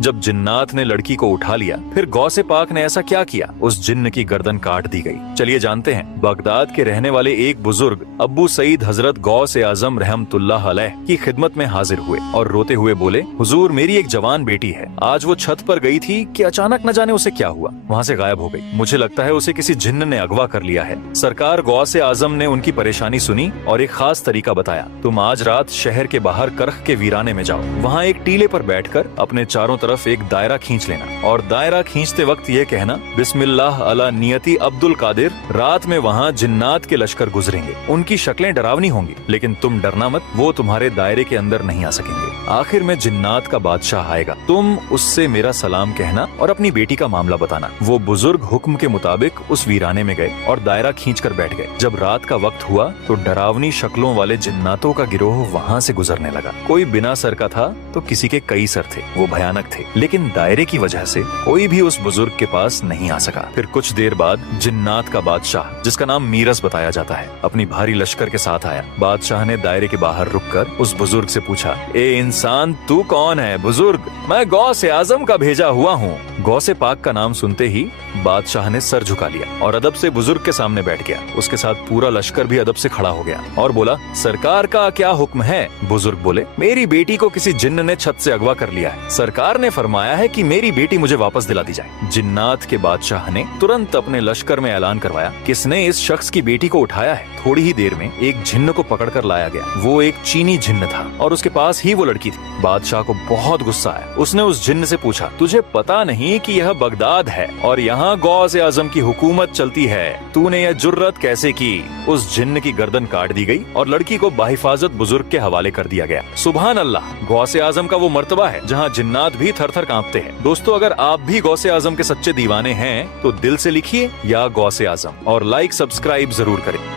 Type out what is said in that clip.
जब जिन्नात ने लड़की को उठा लिया, फिर गौसे पाक ने ऐसा क्या किया, उस जिन्न की गर्दन काट दी गई। चलिए जानते हैं। बगदाद के रहने वाले एक बुजुर्ग अब्बू सईद हजरत गौसे आजम रहमतुल्लाह अलैह की खिदमत में हाजिर हुए और रोते हुए बोले, हुजूर मेरी एक जवान बेटी है, आज वो छत पर गई थी कि अचानक न जाने उसे क्या हुआ, वहाँ से गायब हो गई। मुझे लगता है उसे किसी जिन्न ने अगवा कर लिया है। सरकार गौसे आजम ने उनकी परेशानी सुनी और एक खास तरीका बताया। तुम आज रात शहर के बाहर करख के वीराने में जाओ, वहाँ एक टीले पर बैठकर अपने चारों तरफ एक दायरा खींच लेना और दायरा खींचते वक्त ये कहना, बिस्मिल्लाह अला नियति अब्दुल कादिर। रात में वहाँ जिन्नात के लश्कर गुजरेंगे, उनकी शक्लें डरावनी होंगी, लेकिन तुम डरना मत, वो तुम्हारे दायरे के अंदर नहीं आ सकेंगे। आखिर में जिन्नात का बादशाह आएगा, तुम उससे मेरा सलाम कहना और अपनी बेटी का मामला बताना। वो बुजुर्ग हुक्म के मुताबिक उस वीराने में गए और दायरा खींचकर बैठ गए। जब रात का वक्त हुआ तो डरावनी शक्लों वाले जिन्नातों का गिरोह वहाँ से गुजरने लगा। कोई बिना सर का था तो किसी के कई सर थे, वो भयानक थे, लेकिन दायरे की वजह से कोई भी उस बुजुर्ग के पास नहीं आ सका। फिर कुछ देर बाद जिन्नात का बादशाह, जिसका नाम मीरस बताया जाता है, अपनी भारी लश्कर के साथ आया। बादशाह ने दायरे के बाहर रुककर उस बुजुर्ग से पूछा, ए इंसान तू कौन है? बुजुर्ग, मैं गौसे आजम का भेजा हुआ हूँ। गौसे पाक का नाम सुनते ही बादशाह ने सर झुका लिया और अदब से बुजुर्ग के सामने बैठ गया। उसके साथ पूरा लश्कर भी अदब से खड़ा हो गया और बोला, सरकार का क्या हुक्म है? बुजुर्ग बोले, मेरी बेटी को किसी जिन्न ने छत से अगवा कर लिया है। सरकार ने फरमाया है कि मेरी बेटी मुझे वापस दिला दी जाए। जिन्नात के बादशाह ने तुरंत अपने लश्कर में ऐलान करवाया, किसने इस शख्स की बेटी को उठाया है। थोड़ी ही देर में एक जिन्न को पकड़कर लाया गया। वो एक चीनी जिन्न था और उसके पास ही वो लड़की थी। बादशाह को बहुत गुस्सा आया। उसने उस जिन्न से पूछा, तुझे पता नहीं कि यह बगदाद है और यहाँ गौसे आजम की हुकूमत चलती है, तूने यह जुर्रत कैसे की? उस जिन्न की गर्दन काट दी गई और लड़की को बाहिफाजत बुजुर्ग के हवाले कर दिया गया। सुभान अल्लाह, गौसे आजम का वो मर्तबा है जहाँ जिन्नात भी थर थर कांपते हैं। दोस्तों, अगर आप भी गौसे आजम के सच्चे दीवाने हैं तो दिल से लिखिए या गौसे आजम और लाइक सब्सक्राइब जरूर करें।